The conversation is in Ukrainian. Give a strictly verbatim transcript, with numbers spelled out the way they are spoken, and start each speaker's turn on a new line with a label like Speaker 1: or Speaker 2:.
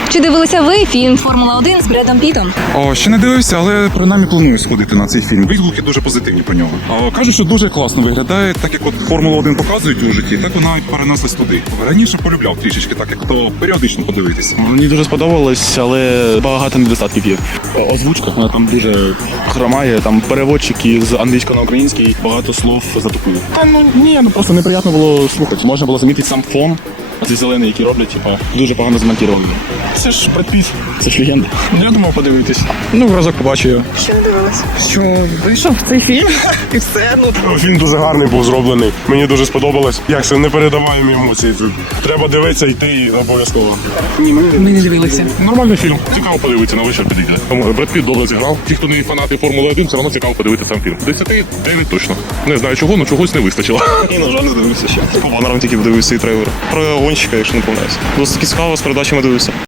Speaker 1: Чи дивилися ви фільм «Формула один» з Бредом Пітом?
Speaker 2: О, ще не дивився, але принаймні планую сходити на цей фільм. Відгуки дуже позитивні про нього. О, кажуть, що дуже класно виглядає, так як от Формулу один показують у житті, так вона і перенеслась туди. Раніше полюбляв трішечки, так як то періодично подивитися.
Speaker 3: Мені дуже сподобалось, але багато недостатків є. Озвучка, вона там дуже хромає, там переводчики з англійського на український, багато слов затупили. Та ну ні, ну просто неприємно було слухати. Можна було замітити сам фон. Ці зелені, які роблять, типа, дуже погано змонтовані. Це ж Бред Піт, це ж легенда. Я думав подивитись. Ну, разок побачив його.
Speaker 1: Що не дивилися?
Speaker 3: Що, вийшов цей фільм? І все, ну.
Speaker 4: Фільм дуже гарний був зроблений. Мені дуже сподобалось. Як це непередаваємі емоції тут. Треба дивитися, йти і обов'язково.
Speaker 1: Ні, ми не дивилися.
Speaker 4: Нормальний фільм. Цікаво подивитися, на вечір підійде. Тому Бред Піт добре зіграв. Ті, хто не фанати Формули один, все одно цікаво подивитися сам фільм. Десяти, дев'ять точно. Не знаю чого, але чогось не вистачило.
Speaker 3: Ні, на жаль, не дивився ще. По банерам тільки подивився і трейлер. Про гонщика, якщо не помиляюсь. Досить цікаво, з передачами дивився.